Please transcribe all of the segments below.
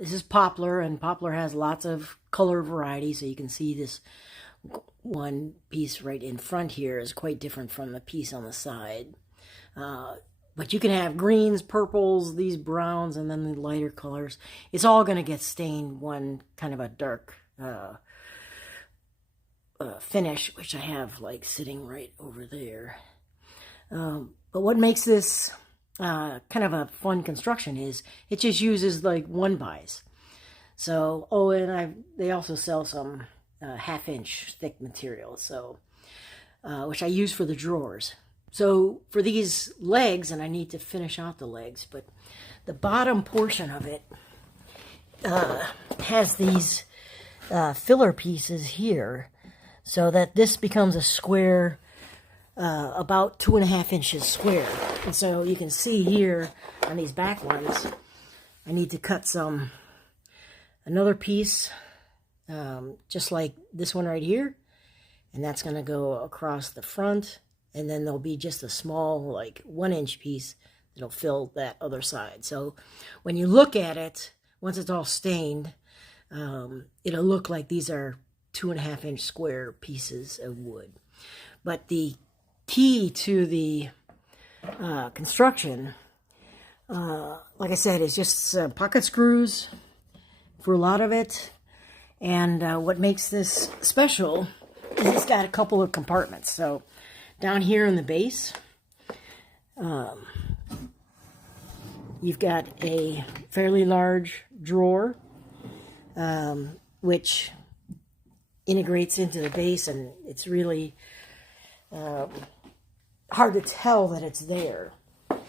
this is poplar, and poplar has lots of color variety. So you can see this one piece right in front here is quite different from the piece on the side. But you can have greens, purples, these browns, and then the lighter colors. It's all going to get stained one kind of a dark finish, which I have like sitting right over there. But what makes this kind of a fun construction is it just uses like 1-bys. So, oh, and they also sell some 1/2-inch thick material, so which I use for the drawers. So for these legs, and I need to finish out the legs, but the bottom portion of it has these filler pieces here, so that this becomes a square about 2.5 inches square. And so you can see here on these back ones, I need to cut another piece just like this one right here, and that's going to go across the front, and then there'll be just a small like 1-inch piece that'll fill that other side. So when you look at it, once it's all stained, it'll look like these are 2.5-inch square pieces of wood. But the key to the construction, like I said, is just pocket screws for a lot of it. And what makes this special is it's got a couple of compartments. So down here in the base, you've got a fairly large drawer, which integrates into the base, and it's really hard to tell that it's there.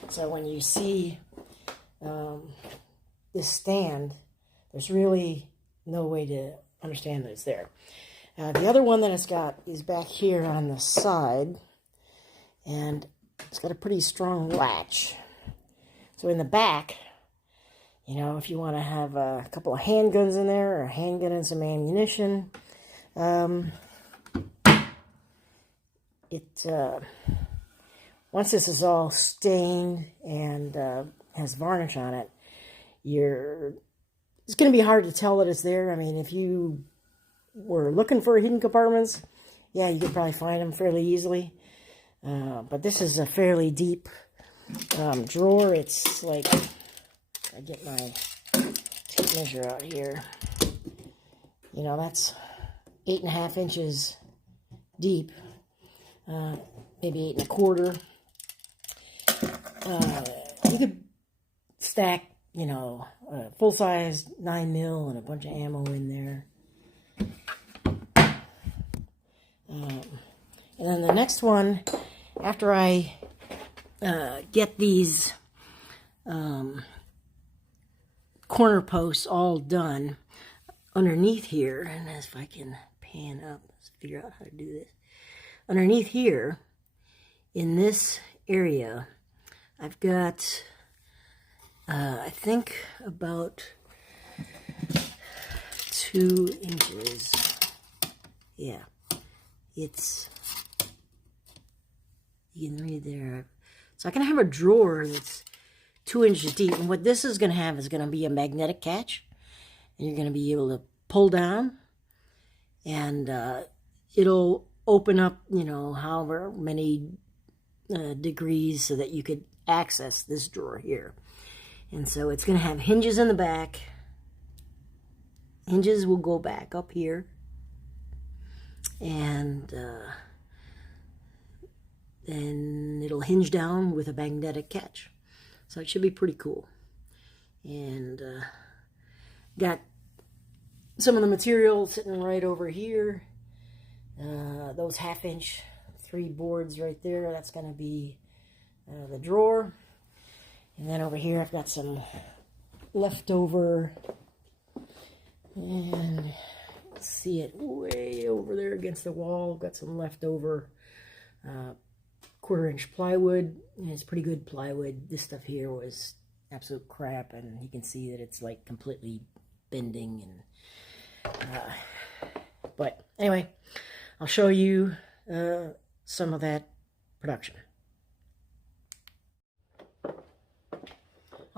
So when you see this stand, there's really no way to understand that it's there. The other one that it's got is back here on the side, and it's got a pretty strong latch. So in the back, you know, if you want to have a couple of handguns in there, or a handgun and some ammunition, once this is all stained and has varnish on it, it's going to be hard to tell that it's there. I mean, if you were looking for hidden compartments, yeah, you could probably find them fairly easily. But this is a fairly deep drawer. It's like, I get my tape measure out here. You know, that's 8.5 inches deep, maybe 8.25. You could stack, you know, a full-size 9mm and a bunch of ammo in there. And then the next one, after I get these corner posts all done underneath here, and if I can pan up, let's figure out how to do this. Underneath here, in this area, I've got, I think, about 2 inches. Yeah, it's, you can read there. So I can have a drawer that's 2 inches deep, and what this is going to have is going to be a magnetic catch, and you're going to be able to pull down, and it'll open up, you know, however many degrees so that you could access this drawer here. And so it's going to have hinges in the back. Hinges will go back up here, and then it'll hinge down with a magnetic catch. So it should be pretty cool. And got some of the material sitting right over here. Those 1/2-inch 3 boards right there, that's going to be the drawer. And then over here I've got some leftover, and see it way over there against the wall. Got some leftover 1/4-inch plywood, and it's pretty good plywood. This stuff here was absolute crap, and you can see that it's like completely bending. And but anyway, I'll show you some of that production.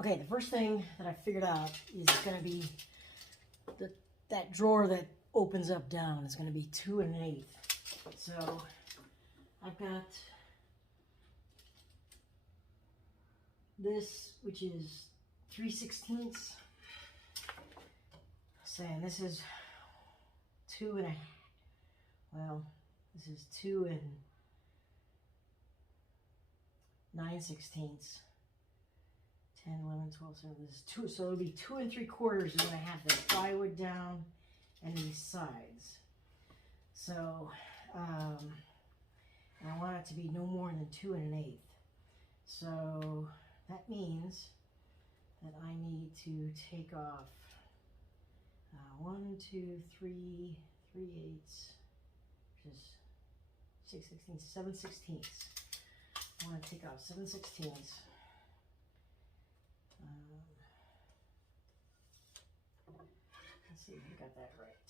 Okay, the first thing that I figured out is going to be that drawer that opens up down is going to be 2 1/8. So I've got this, which is 3/16. Saying this is 2 1/2. Well, this is 2 9/16. 10, 11, 12, so this is 2. So it'll be 2 3/4 is when I have the plywood down and these sides. So, and I want it to be no more than 2 1/8. So that means that I need to take off 1, 2, 3, 3/8, which is 6/16, 7/16. I want to take off 7/16. Let's see if we got that right.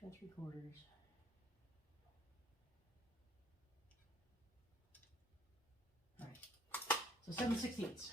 2 3/4. All right. So 7/16.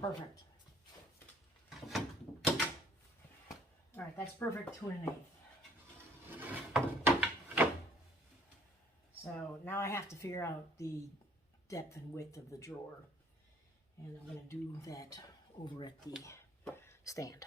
Perfect. All right, that's perfect, 2 1/8. So now I have to figure out the depth and width of the drawer. And I'm going to do that over at the stand.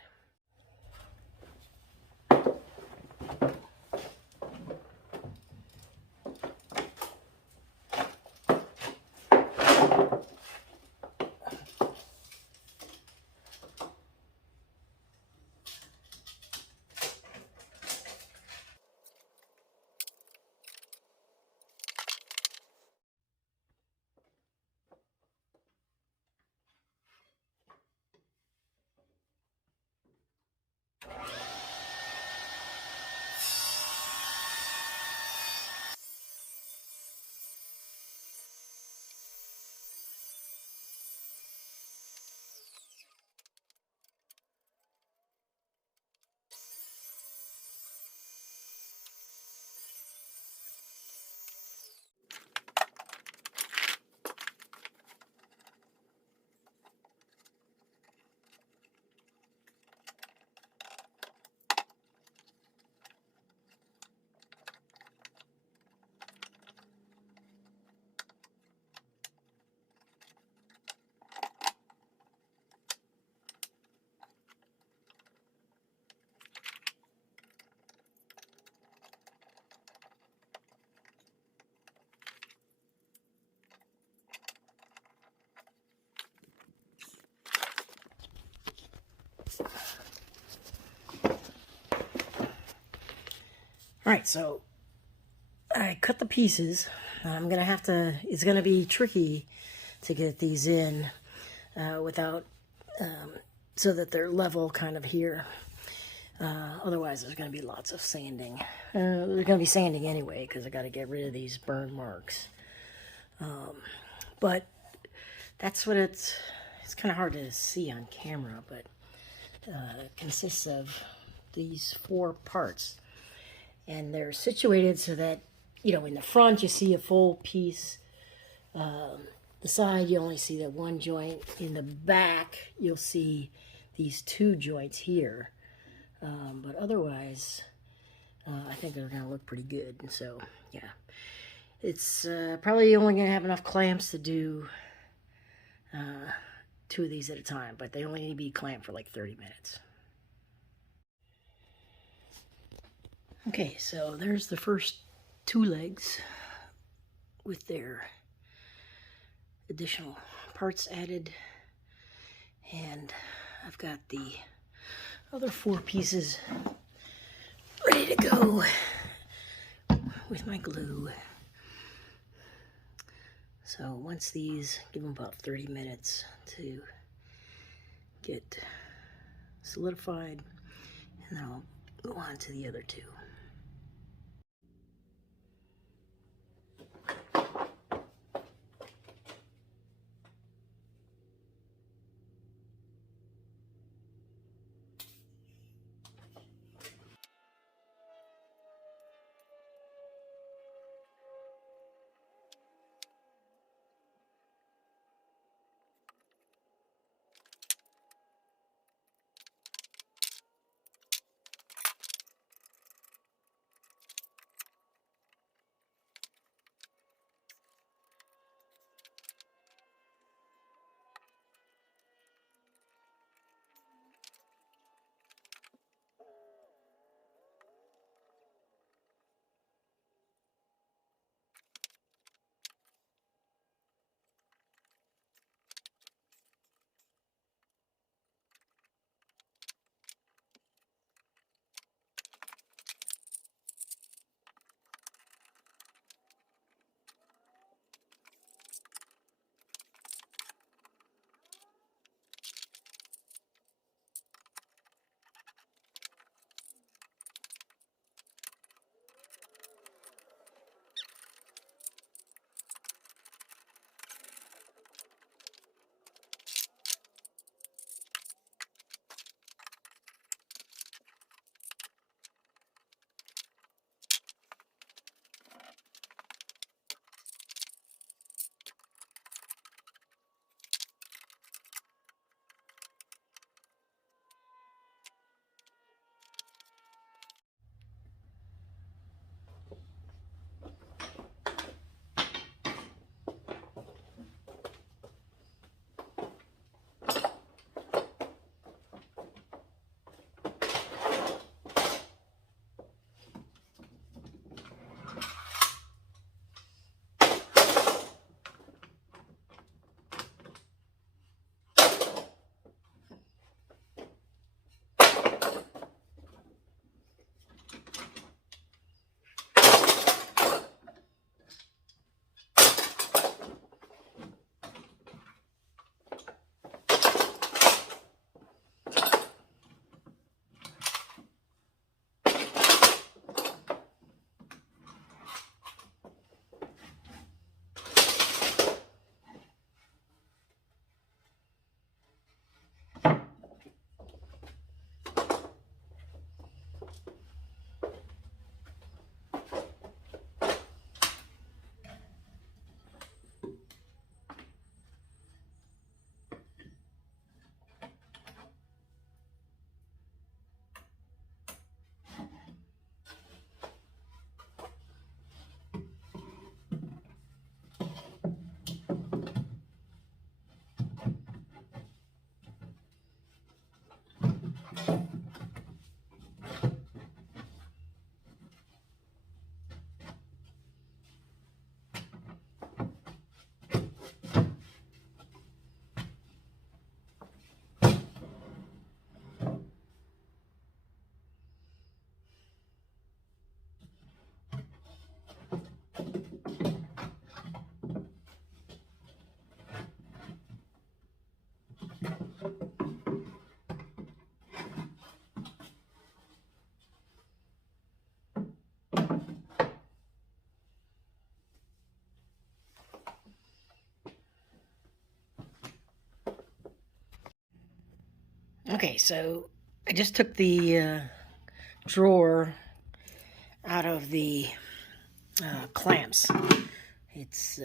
All right, so I cut the pieces. I'm gonna have to, it's gonna be tricky to get these in without, so that they're level kind of here. Otherwise there's gonna be lots of sanding. There's gonna be sanding anyway because I gotta get rid of these burn marks. But that's what it's kind of hard to see on camera, but it consists of these 4 parts. And they're situated so that, you know, in the front you see a full piece. The side you only see that one joint. In the back you'll see these 2 joints here. But otherwise, I think they're going to look pretty good. And so, yeah. It's probably only going to have enough clamps to do 2 of these at a time, but they only need to be clamped for like 30 minutes. Okay, so there's the first 2 legs with their additional parts added, and I've got the other 4 pieces ready to go with my glue. So once these, give them about 30 minutes to get solidified, and then I'll go on to the other 2. Okay, so I just took the drawer out of the clamps. It's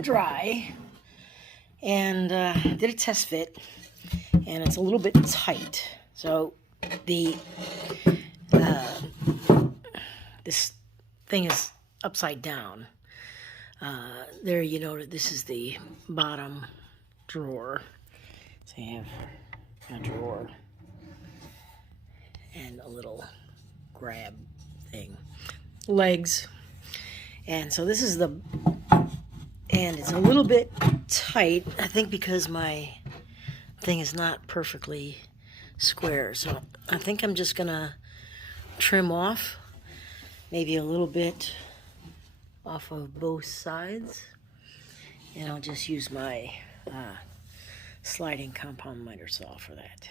dry, and did a test fit, and it's a little bit tight. So the this thing is upside down. There, you know that this is the bottom drawer. So you have a drawer and a little grab thing, legs. And so this is and it's a little bit tight, I think, because my thing is not perfectly square. So I think I'm just gonna trim off maybe a little bit off of both sides, and I'll just use my sliding compound miter saw for that.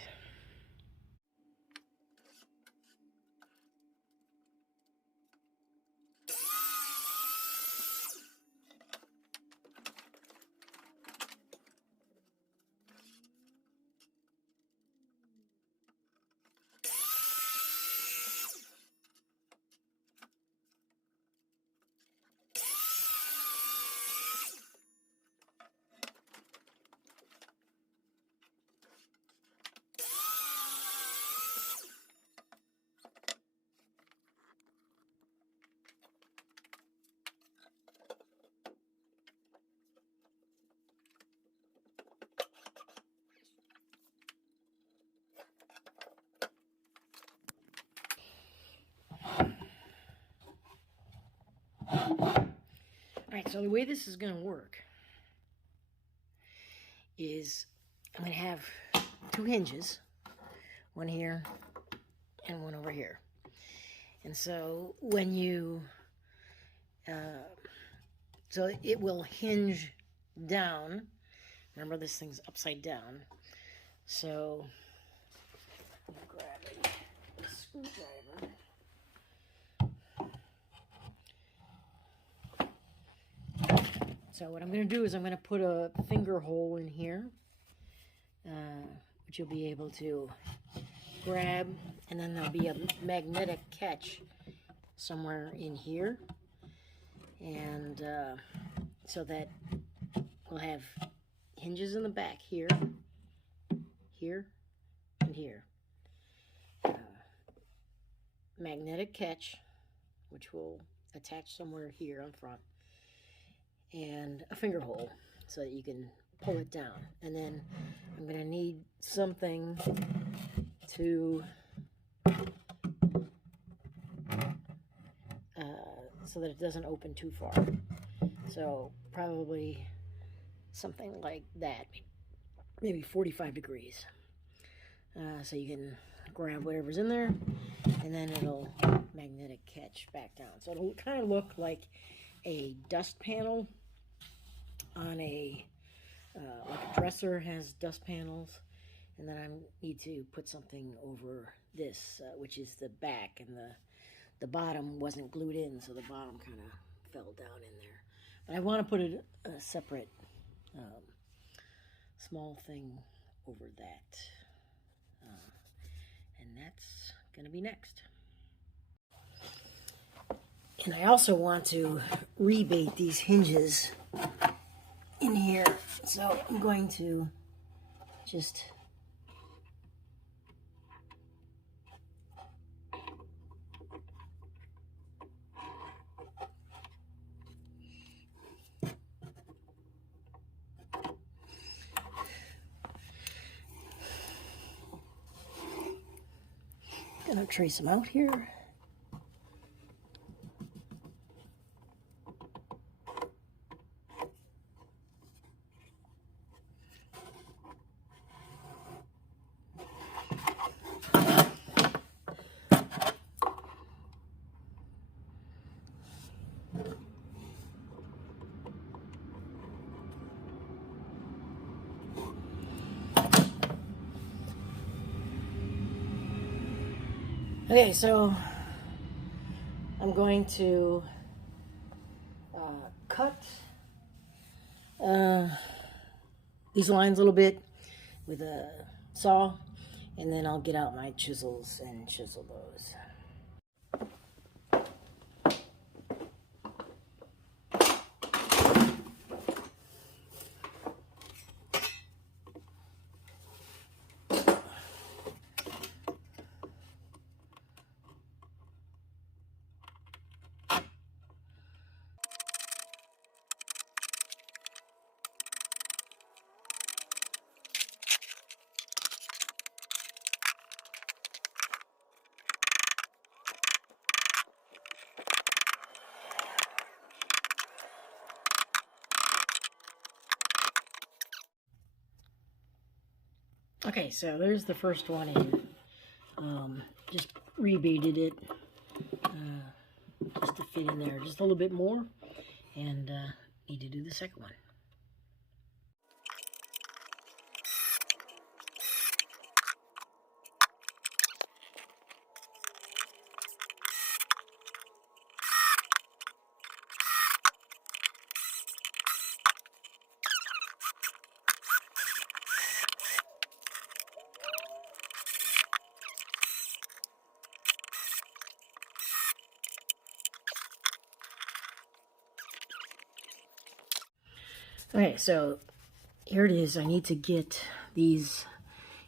Alright, so the way this is going to work is I'm going to have two hinges, one here and one over here. And so when you, so it will hinge down. Remember, this thing's upside down. So I'm grabbing a screwdriver. So what I'm going to do is I'm going to put a finger hole in here, which you'll be able to grab, and then there'll be a magnetic catch somewhere in here, and so that we'll have hinges in the back here, here, and here. Magnetic catch, which will attach somewhere here on front, and a finger hole so that you can pull it down. And then I'm going to need something to so that it doesn't open too far. So probably something like that, maybe 45 degrees. So you can grab whatever's in there, and then it'll magnetic catch back down. So it'll kind of look like a dust panel on a like a dresser has dust panels, and then I need to put something over this, which is the back, and the bottom wasn't glued in, so the bottom kind of fell down in there. But I want to put a separate small thing over that, and that's going to be next. And I also want to rebate these hinges in here, so I'm going to just gonna trace them out here. Okay, so I'm going to cut these lines a little bit with a saw, and then I'll get out my chisels and chisel those. Okay, so there's the first one in. Just rebeaded it just to fit in there just a little bit more, and need to do the second one. Okay, so here it is. I need to get these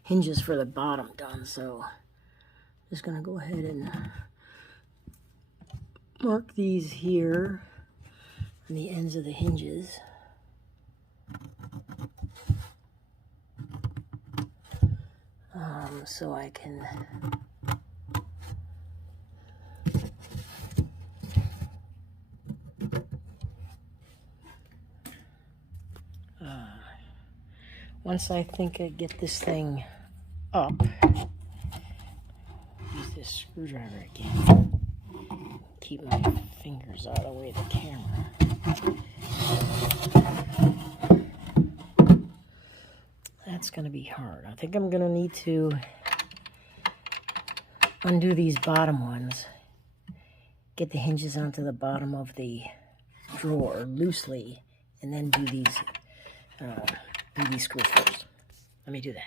hinges for the bottom done, so I'm just gonna go ahead and mark these here on the ends of the hinges. So I can once I think I get this thing up, use this screwdriver again. Keep my fingers out of the way of the camera. That's going to be hard. I think I'm going to need to undo these bottom ones, get the hinges onto the bottom of the drawer loosely, and then do these screws first. Let me do that.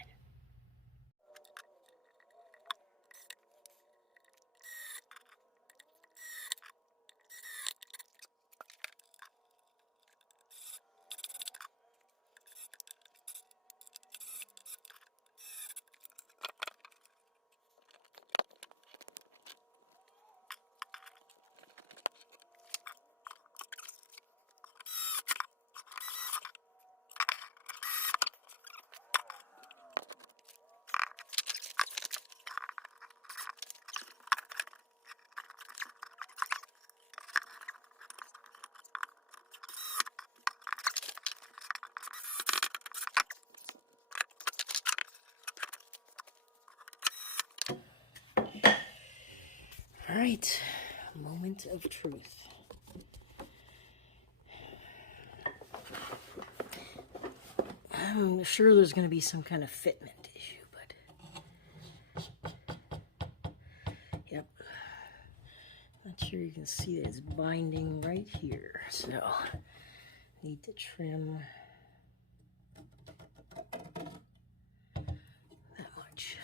All right, moment of truth. I'm sure there's going to be some kind of fitment issue, but yep. Not sure you can see that it's binding right here, so need to trim that much.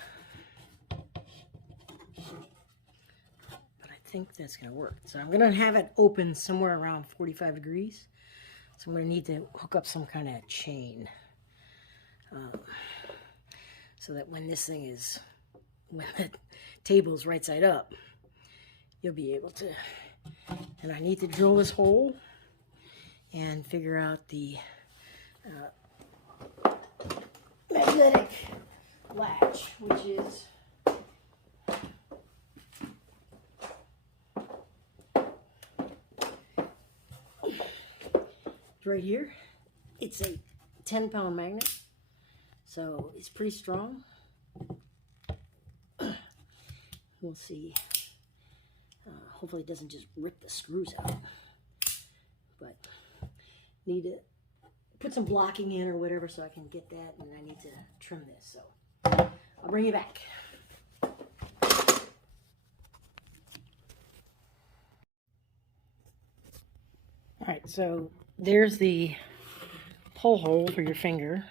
I think that's going to work. So I'm going to have it open somewhere around 45 degrees. So I'm going to need to hook up some kind of chain so that when the table's right side up, you'll be able to, and I need to drill this hole and figure out the magnetic latch, which is right here. It's a 10-pound magnet, so it's pretty strong. We'll see. Hopefully it doesn't just rip the screws out, but need to put some blocking in or whatever so I can get that, and I need to trim this, so I'll bring you back. All right, so there's the pull hole for your finger.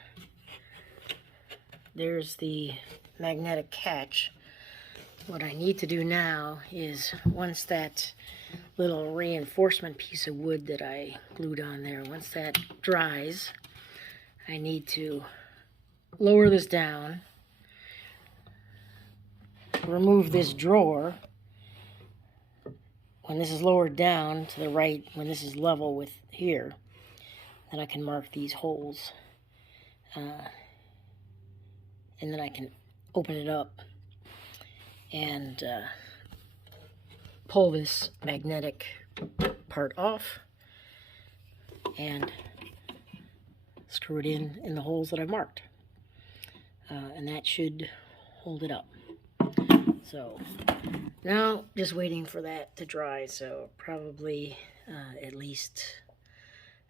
There's the magnetic catch. What I need to do now is, once that little reinforcement piece of wood that I glued on there, once that dries, I need to lower this down, remove this drawer. When this is lowered down to the right, when this is level with here, then I can mark these holes. And then I can open it up and pull this magnetic part off and screw it in the holes that I've marked. and that should hold it up. So now just waiting for that to dry, so probably at least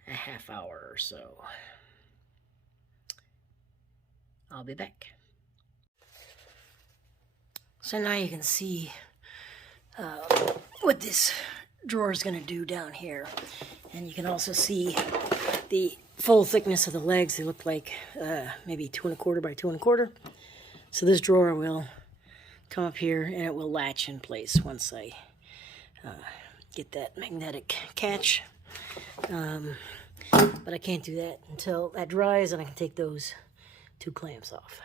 a half hour or so. I'll be back. So now you can see what this drawer is going to do down here. And you can also see the full thickness of the legs. They look like maybe 2 1/4 by 2 1/4. So this drawer will come up here and it will latch in place once I get that magnetic catch. But I can't do that until that dries and I can take those 2 clamps off.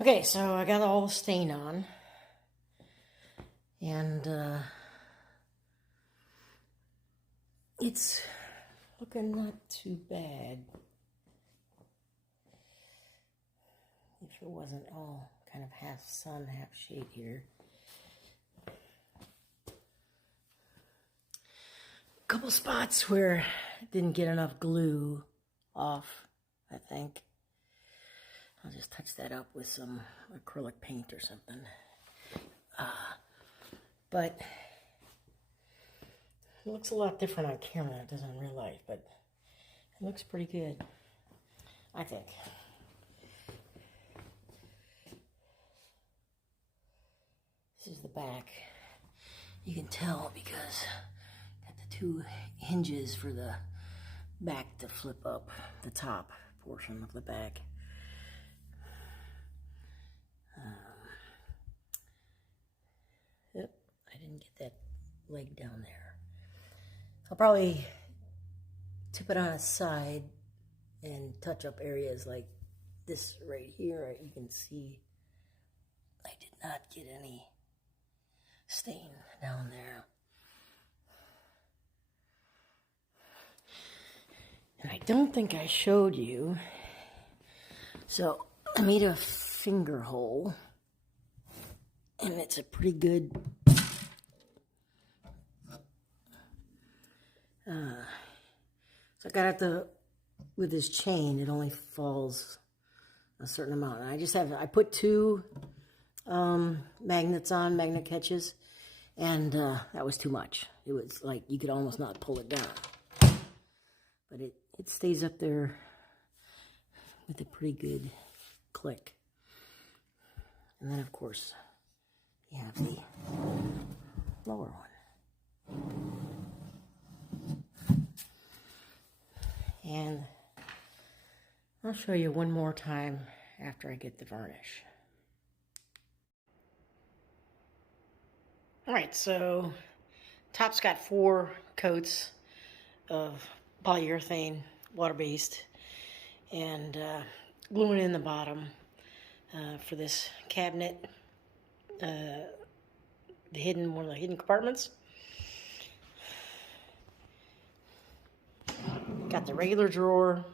Okay, so I got all the stain on, and it's looking not too bad. If it wasn't all kind of half sun, half shade here. A couple spots where I didn't get enough glue off, I think. I'll just touch that up with some acrylic paint or something. But it looks a lot different on camera than it does in real life, but it looks pretty good, I think. This is the back. You can tell because got the 2 hinges for the back to flip up the top portion of the back. Yep, I didn't get that leg down there. I'll probably tip it on its side and touch up areas like this right here. You can see I did not get any stain down there. And I don't think I showed you. So I made a finger hole, and it's a pretty good so I got it with this chain, it only falls a certain amount. And I put 2 magnets on, magnet catches, and that was too much. It was like you could almost not pull it down. But it stays up there with a pretty good click. And then, of course, you have the lower one. And I'll show you one more time after I get the varnish. Alright, so top's got 4 coats of polyurethane, water-based, and gluing in the bottom for this cabinet, one of the hidden compartments. Got the regular drawer.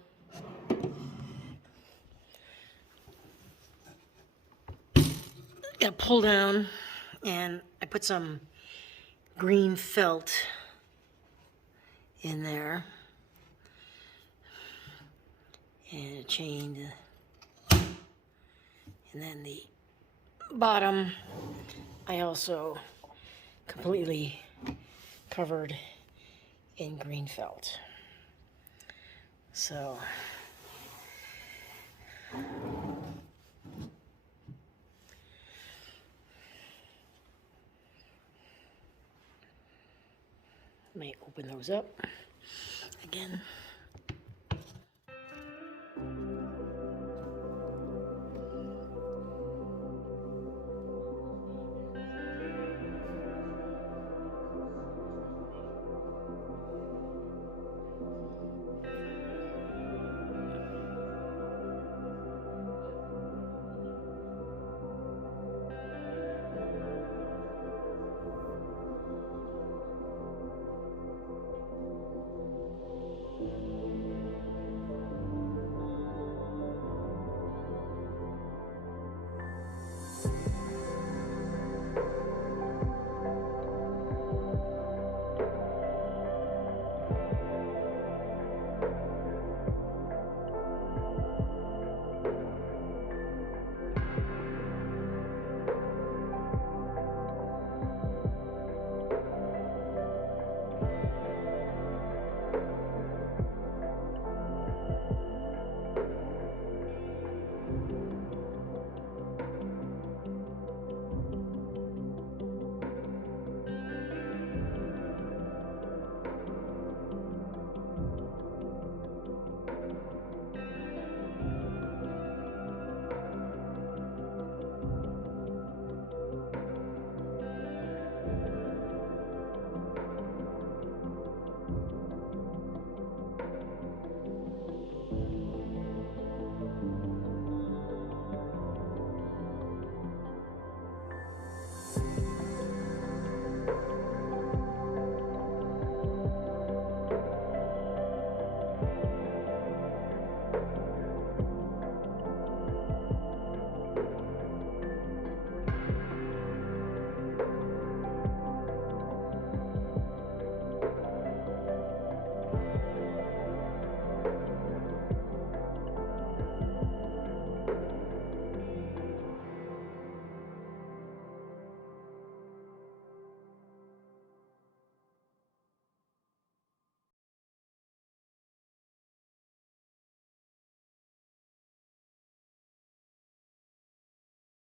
Got a pull down, and I put some green felt in there, and a chain, and then the bottom I also completely covered in green felt. So let me open those up again.